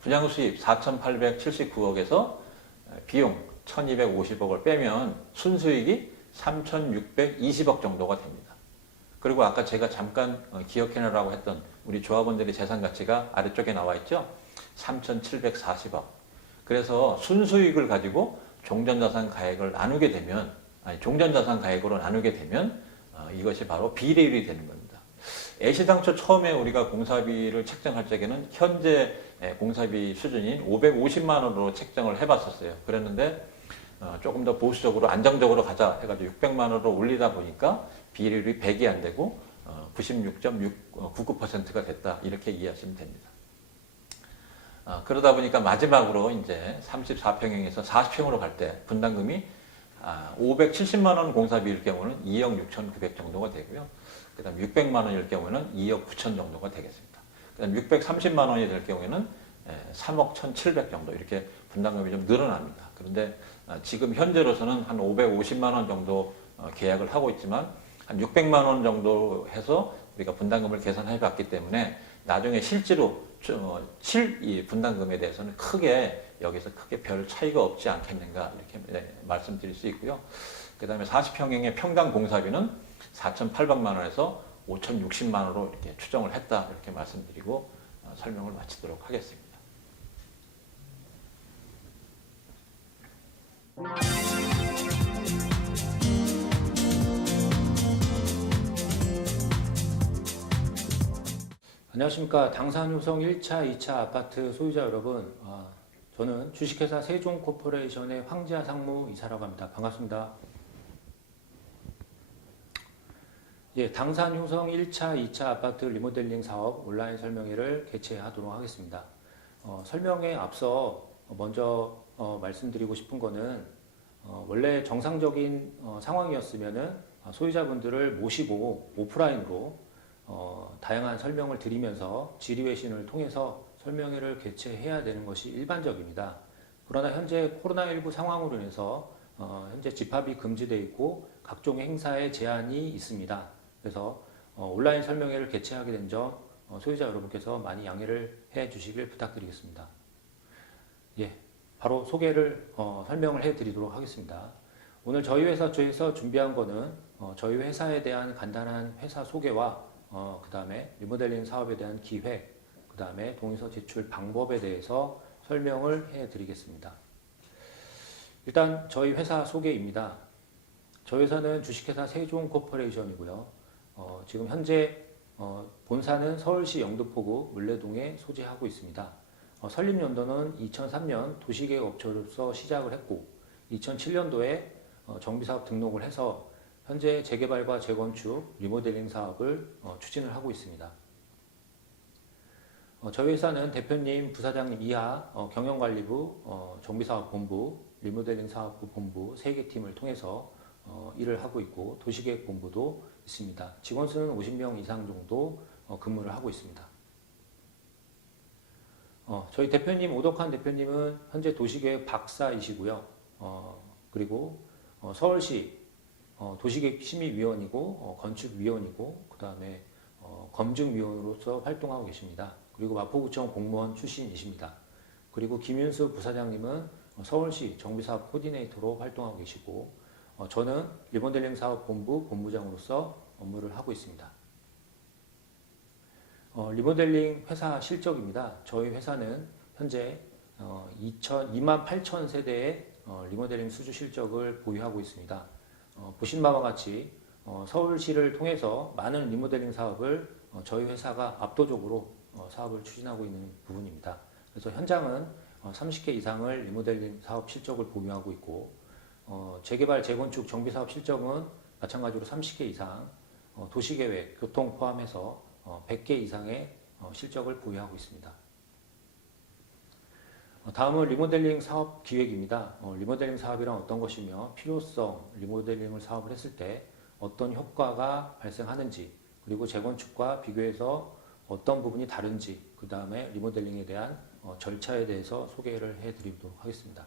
분양 수입 4,879억에서 비용 1,250억을 빼면 순수익이 3,620억 정도가 됩니다. 그리고 아까 제가 잠깐 기억해내라고 했던 우리 조합원들의 재산 가치가 아래쪽에 나와 있죠. 3,740억. 그래서 순수익을 가지고 종전자산 가액을 나누게 되면, 종전자산 가액으로 나누게 되면 이것이 바로 비례율이 되는 겁니다. 애시당초 처음에 우리가 공사비를 책정할 적에는 현재 공사비 수준인 550만 원으로 책정을 해봤었어요. 그랬는데 조금 더 보수적으로 안정적으로 가자 해가지고 600만 원으로 올리다 보니까 비례율이 100이 안 되고 96.99%가 됐다, 이렇게 이해하시면 됩니다. 그러다 보니까 마지막으로 이제 34평형에서 40평으로 갈 때 분담금이 570만 원 공사비일 경우는 2억 6,900 정도가 되고요. 그 다음 600만 원일 경우는 2억 9천 정도가 되겠습니다. 그 다음 630만 원이 될 경우에는 3억 1,700 정도, 이렇게 분담금이 좀 늘어납니다. 그런데 지금 현재로서는 한 550만 원 정도 계약을 하고 있지만 한 600만 원 정도 해서 우리가 분담금을 계산해 봤기 때문에 나중에 실제로 이 분담금에 대해서는 여기서 크게 별 차이가 없지 않겠는가, 이렇게 말씀드릴 수 있고요. 그 다음에 40평형의 평당 공사비는 4,800만 원에서 5,060만 원으로 이렇게 추정을 했다, 이렇게 말씀드리고 설명을 마치도록 하겠습니다. 안녕하십니까. 당산효성 1차, 2차 아파트 소유자 여러분. 저는 주식회사 세종코퍼레이션의 황지하 상무이사라고 합니다. 반갑습니다. 예, 당산효성 1차, 2차 아파트 리모델링 사업 온라인 설명회를 개최하도록 하겠습니다. 설명에 앞서 먼저 말씀드리고 싶은 거는 원래 정상적인 상황이었으면은 소유자분들을 모시고 오프라인으로 다양한 설명을 드리면서 지리회신을 통해서 설명회를 개최해야 되는 것이 일반적입니다. 그러나 현재 코로나19 상황으로 인해서 현재 집합이 금지되어 있고 각종 행사에 제한이 있습니다. 그래서 온라인 설명회를 개최하게 된 점 소유자 여러분께서 많이 양해를 해 주시길 부탁드리겠습니다. 예, 바로 소개를 설명을 해 드리도록 하겠습니다. 오늘 저희 회사 쪽에서 준비한 거는 저희 회사에 대한 간단한 회사 소개와 그 다음에 리모델링 사업에 대한 기획, 그 다음에 동의서 제출 방법에 대해서 설명을 해 드리겠습니다. 일단 저희 회사 소개입니다. 저희 회사는 주식회사 세종코퍼레이션이고요. 지금 현재 본사는 서울시 영등포구 물레동에 소재하고 있습니다. 설립연도는 2003년 도시계획업체로서 시작을 했고 2007년도에 정비사업 등록을 해서 현재 재개발과 재건축, 리모델링 사업을 추진을 하고 있습니다. 저희 회사는 대표님, 부사장님 이하 경영관리부, 정비사업본부, 리모델링 사업부 본부 3개 팀을 통해서 일을 하고 있고 도시계획본부도 있습니다. 직원 수는 50명 이상 정도 근무를 하고 있습니다. 저희 대표님, 오덕환 대표님은 현재 도시계획 박사이시고요. 그리고 서울시 도시계획심의위원이고 건축위원이고 그 다음에 검증위원으로서 활동하고 계십니다. 그리고 마포구청 공무원 출신이십니다. 그리고 김윤수 부사장님은 서울시 정비사업 코디네이터로 활동하고 계시고 저는 리모델링 사업 본부 본부장으로서 업무를 하고 있습니다. 리모델링 회사 실적입니다. 저희 회사는 현재 2만 8천 세대의 리모델링 수주 실적을 보유하고 있습니다. 보신 바와 같이 서울시를 통해서 많은 리모델링 사업을 저희 회사가 압도적으로 사업을 추진하고 있는 부분입니다. 그래서 현장은 30개 이상을 리모델링 사업 실적을 보유하고 있고 재개발, 재건축, 정비사업 실적은 마찬가지로 30개 이상, 도시계획, 교통 포함해서 100개 이상의 실적을 보유하고 있습니다. 다음은 리모델링 사업 기획입니다. 리모델링 사업이란 어떤 것이며 필요성, 리모델링을 사업을 했을 때 어떤 효과가 발생하는지, 그리고 재건축과 비교해서 어떤 부분이 다른지, 그 다음에 리모델링에 대한 절차에 대해서 소개를 해드리도록 하겠습니다.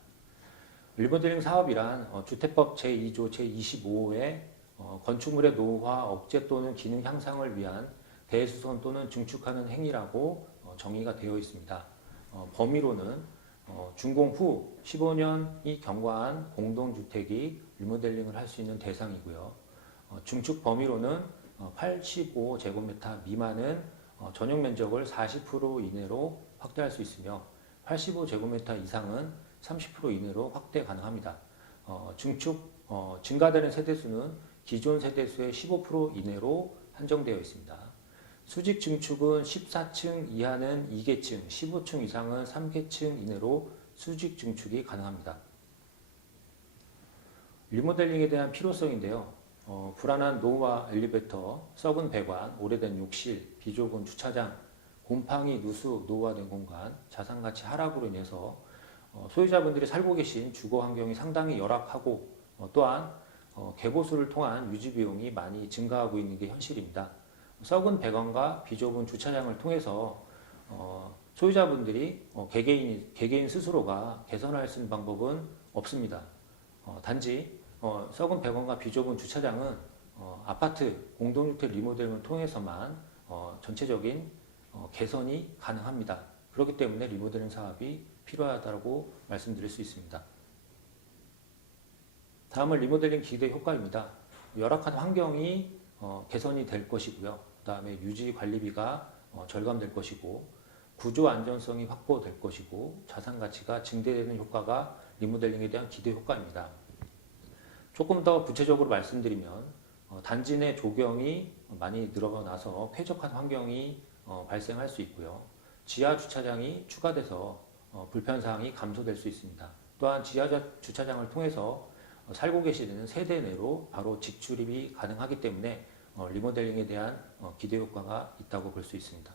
리모델링 사업이란 주택법 제2조 제25호의 건축물의 노후화 억제 또는 기능 향상을 위한 대수선 또는 증축하는 행위라고 정의가 되어 있습니다. 범위로는 준공 후 15년이 경과한 공동주택이 리모델링을 할 수 있는 대상이고요. 증축 범위로는 85제곱미터 미만은 전용 면적을 40% 이내로 확대할 수 있으며 85제곱미터 이상은 30% 이내로 확대 가능합니다. 증가되는 세대수는 기존 세대수의 15% 이내로 한정되어 있습니다. 수직 증축은 14층 이하는 2계층, 15층 이상은 3계층 이내로 수직 증축이 가능합니다. 리모델링에 대한 필요성인데요. 불안한 노후화 엘리베이터, 썩은 배관, 오래된 욕실, 비좁은 주차장, 곰팡이, 누수, 노후화된 공간, 자산가치 하락으로 인해서 소유자분들이 살고 계신 주거 환경이 상당히 열악하고 또한 개보수를 통한 유지 비용이 많이 증가하고 있는 게 현실입니다. 썩은 배관과 비좁은 주차장을 통해서 소유자분들이 개개인 스스로가 개선할 수 있는 방법은 없습니다. 단지 썩은 배관과 비좁은 주차장은 아파트 공동주택 리모델링을 통해서만 전체적인 개선이 가능합니다. 그렇기 때문에 리모델링 사업이 필요하다고 말씀드릴 수 있습니다. 다음은 리모델링 기대 효과입니다. 열악한 환경이 개선이 될 것이고요. 그 다음에 유지 관리비가 절감될 것이고 구조 안전성이 확보될 것이고 자산 가치가 증대되는 효과가 리모델링에 대한 기대 효과입니다. 조금 더 구체적으로 말씀드리면 단지 내 조경이 많이 늘어나서 쾌적한 환경이 발생할 수 있고요. 지하 주차장이 추가돼서 불편사항이 감소될 수 있습니다. 또한 지하 주차장을 통해서 살고 계시는 세대 내로 바로 직출입이 가능하기 때문에 리모델링에 대한 기대 효과가 있다고 볼 수 있습니다.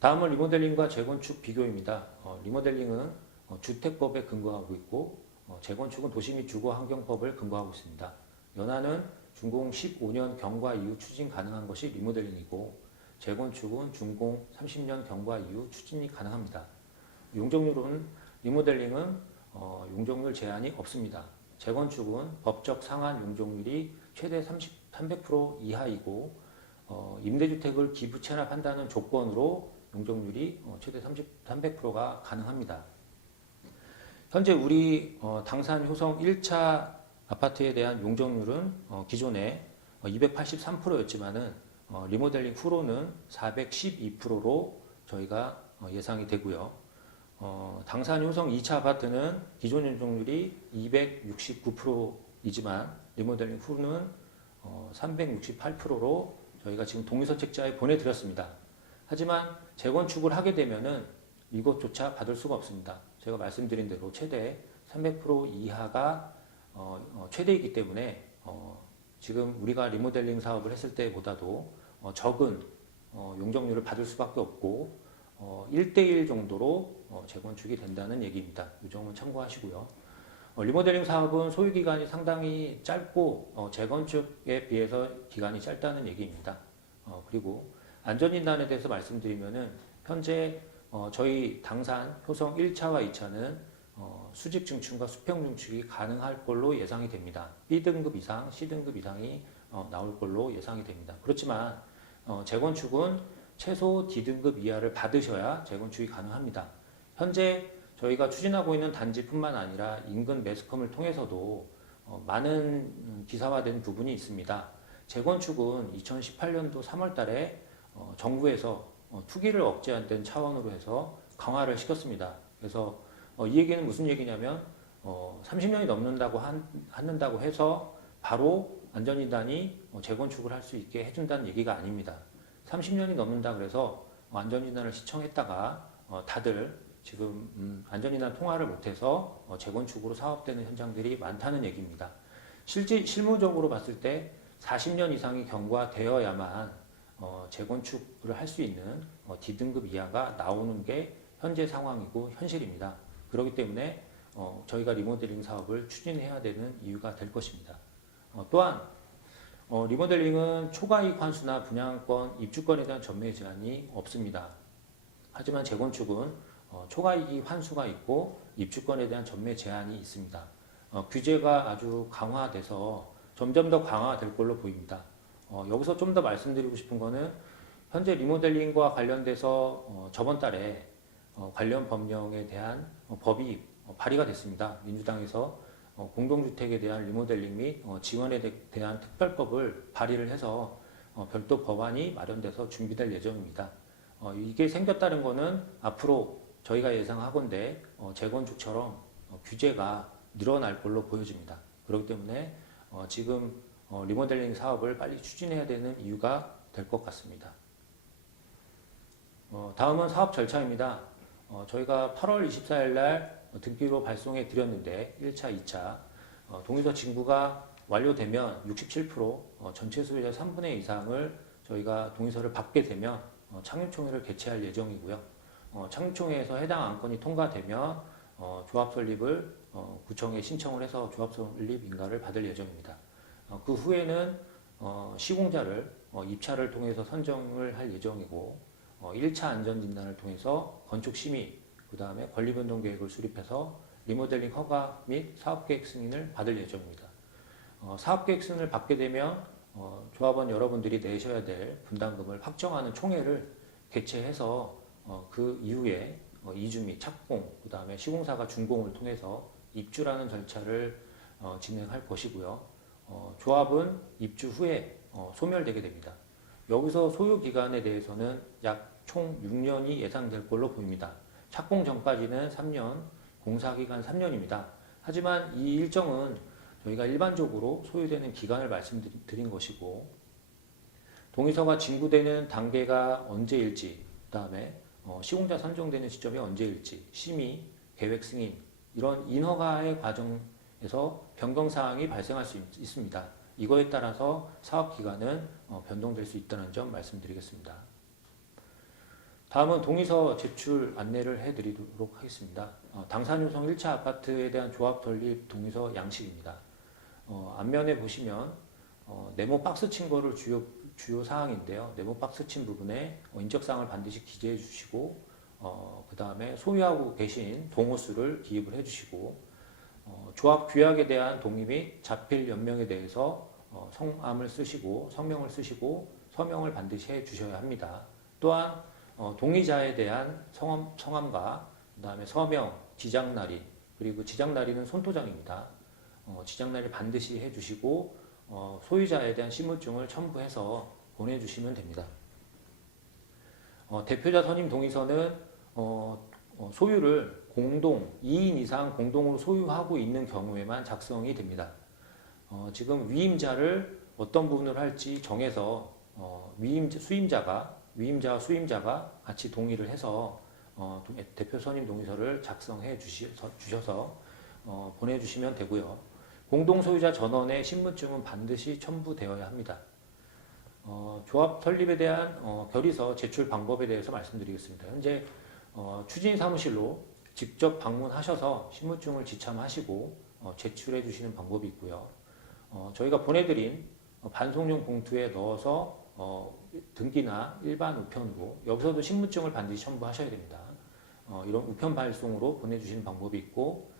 다음은 리모델링과 재건축 비교입니다. 리모델링은 주택법에 근거하고 있고 재건축은 도시 및 주거환경법을 근거하고 있습니다. 연한은 준공 15년 경과 이후 추진 가능한 것이 리모델링이고 재건축은 준공 30년 경과 이후 추진이 가능합니다. 용적률은 리모델링은 용적률 제한이 없습니다. 재건축은 법적 상한 용적률이 최대 300% 이하이고 임대주택을 기부 체납한다는 조건으로 용적률이 최대 300%가 가능합니다. 현재 우리 당산 효성 1차 아파트에 대한 용적률은 기존에 283%였지만은 리모델링 후로는 412%로 저희가 예상이 되고요. 당산 효성 2차 아파트는 기존 용적률이 269%이지만 리모델링 후는 368%로 저희가 지금 동의선택자에 보내드렸습니다. 하지만 재건축을 하게 되면은 이것조차 받을 수가 없습니다. 제가 말씀드린 대로 최대 300% 이하가 최대이기 때문에 지금 우리가 리모델링 사업을 했을 때보다도 적은 용적률을 받을 수밖에 없고 1대1 정도로 재건축이 된다는 얘기입니다. 이 점은 참고하시고요. 리모델링 사업은 소유기간이 상당히 짧고 재건축에 비해서 기간이 짧다는 얘기입니다. 그리고 안전인단에 대해서 말씀드리면은 현재 저희 당산 효성 1차와 2차는 수직 증축과 수평 증축이 가능할 걸로 예상이 됩니다. B등급 이상, C등급 이상이 나올 걸로 예상이 됩니다. 그렇지만 재건축은 최소 D등급 이하를 받으셔야 재건축이 가능합니다. 현재 저희가 추진하고 있는 단지뿐만 아니라 인근 매스컴을 통해서도 많은 기사화된 부분이 있습니다. 재건축은 2018년도 3월 달에 정부에서 투기를 억제하는 차원으로 해서 강화를 시켰습니다. 그래서 이 얘기는 무슨 얘기냐면 30년이 넘는다고 해서 바로 안전인단이 재건축을 할 수 있게 해준다는 얘기가 아닙니다. 30년이 넘는다 그래서 안전인단을 시청했다가 다들 지금 안전인단 통화를 못해서 재건축으로 사업되는 현장들이 많다는 얘기입니다. 실무적으로 봤을 때 40년 이상이 경과되어야만 재건축을 할 수 있는 D등급 이하가 나오는 게 현재 상황이고 현실입니다. 그렇기 때문에 저희가 리모델링 사업을 추진해야 되는 이유가 될 것입니다. 또한 리모델링은 초과이익 환수나 분양권, 입주권에 대한 전매 제한이 없습니다. 하지만 재건축은 초과이익 환수가 있고 입주권에 대한 전매 제한이 있습니다. 규제가 아주 강화돼서 점점 더 강화될 걸로 보입니다. 여기서 좀 더 말씀드리고 싶은 거는 현재 리모델링과 관련돼서 저번 달에 관련 법령에 대한 법이 발의가 됐습니다. 민주당에서 공동주택에 대한 리모델링 및 지원에 대한 특별법을 발의를 해서 별도 법안이 마련돼서 준비될 예정입니다. 이게 생겼다는 거는 앞으로 저희가 예상하건대 재건축처럼 규제가 늘어날 걸로 보여집니다. 그렇기 때문에 지금 리모델링 사업을 빨리 추진해야 되는 이유가 될 것 같습니다. 다음은 사업 절차입니다. 저희가 8월 24일 날 등기로 발송해 드렸는데 1차, 2차 동의서 징구가 완료되면 67% 전체 소유자 3분의 2 이상을 저희가 동의서를 받게 되면 창립총회를 개최할 예정이고요. 창립총회에서 해당 안건이 통과되면 조합 설립을 구청에 신청을 해서 조합 설립 인가를 받을 예정입니다. 그 후에는 시공자를 입찰을 통해서 선정을 할 예정이고 1차 안전진단을 통해서 건축 심의, 그 다음에 권리변동 계획을 수립해서 리모델링 허가 및 사업계획 승인을 받을 예정입니다. 사업계획 승인을 받게 되면 조합원 여러분들이 내셔야 될 분담금을 확정하는 총회를 개최해서 그 이후에 이주 및 착공, 그 다음에 시공사가 준공을 통해서 입주라는 절차를 진행할 것이고요. 조합은 입주 후에 소멸되게 됩니다. 여기서 소요 기간에 대해서는 약 총 6년이 예상될 걸로 보입니다. 착공 전까지는 3년, 공사 기간 3년입니다. 하지만 이 일정은 저희가 일반적으로 소요되는 기간을 말씀드린 것이고 동의서가 진구되는 단계가 언제일지, 그 다음에 시공자 선정되는 시점이 언제일지, 심의, 계획 승인 이런 인허가의 과정에서 변경사항이 발생할 수 있습니다. 이거에 따라서 사업 기간은 변동될 수 있다는 점 말씀드리겠습니다. 다음은 동의서 제출 안내를 해드리도록 하겠습니다. 당산효성 1차 아파트에 대한 조합 설립 동의서 양식입니다. 앞면에 보시면 네모 박스 친 거를 주요 사항인데요. 네모 박스 친 부분에 인적사항을 반드시 기재해 주시고 그 다음에 소유하고 계신 동호수를 기입을 해 주시고 조합 규약에 대한 동의 및 자필 연명에 대해서 성함을 쓰시고 성명을 쓰시고 서명을 반드시 해 주셔야 합니다. 또한 동의자에 대한 성함과 그 다음에 서명, 지장날이, 그리고 지장날이는 손도장입니다. 지장날이 반드시 해주시고 소유자에 대한 신분증을 첨부해서 보내주시면 됩니다. 대표자 선임 동의서는 소유를 2인 이상 공동으로 소유하고 있는 경우에만 작성이 됩니다. 지금 위임자를 어떤 부분을 할지 정해서 위임자와 수임자가 같이 동의를 해서 대표 선임 동의서를 작성해 주셔서 보내주시면 되고요. 공동소유자 전원의 신분증은 반드시 첨부되어야 합니다. 조합 설립에 대한 결의서 제출 방법에 대해서 말씀드리겠습니다. 현재 추진 사무실로 직접 방문하셔서 신분증을 지참하시고 제출해 주시는 방법이 있고요. 저희가 보내드린 반송용 봉투에 넣어서 등기나 일반 우편으로 여기서도 신분증을 반드시 첨부하셔야 됩니다. 이런 우편 발송으로 보내주시는 방법이 있고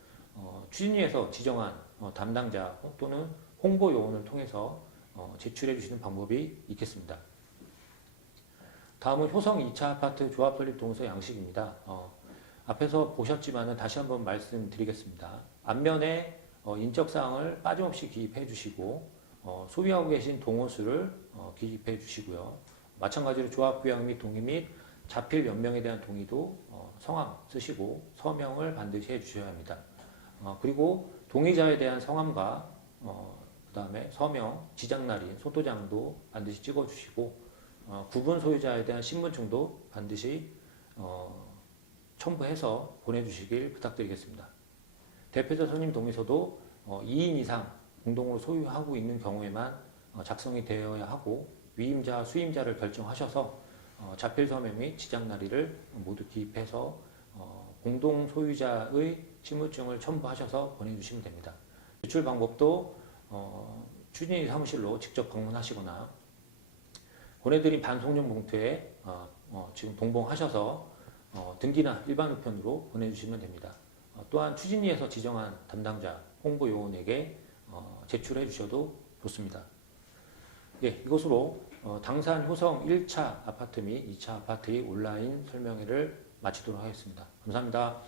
추진위에서 지정한 담당자 또는 홍보 요원을 통해서 제출해 주시는 방법이 있겠습니다. 다음은 효성 2차 아파트 조합 설립 동의서 양식입니다. 앞에서 보셨지만 다시 한번 말씀드리겠습니다. 앞면에 인적사항을 빠짐없이 기입해 주시고 소유하고 계신 동호수를 기입해 주시고요. 마찬가지로 조합 규약 및 동의 및 자필 연명에 대한 동의도 성함 쓰시고 서명을 반드시 해 주셔야 합니다. 그리고 동의자에 대한 성함과 그 다음에 서명, 지장날인, 소도장도 반드시 찍어 주시고 구분 소유자에 대한 신분증도 반드시 첨부해서 보내주시길 부탁드리겠습니다. 대표자 선임 동의서도 2인 이상 공동으로 소유하고 있는 경우에만 작성이 되어야 하고 위임자, 수임자를 결정하셔서 자필 서명 및 지장날이를 모두 기입해서 공동 소유자의 신분증을 첨부하셔서 보내주시면 됩니다. 제출 방법도 추진위 사무실로 직접 방문하시거나 보내드린 반송용 봉투에 지금 동봉하셔서 등기나 일반 우편으로 보내주시면 됩니다. 또한 추진위에서 지정한 담당자, 홍보 요원에게 제출해 주셔도 좋습니다. 예, 이것으로 당산 효성 1차 아파트 및 2차 아파트의 온라인 설명회를 마치도록 하겠습니다. 감사합니다.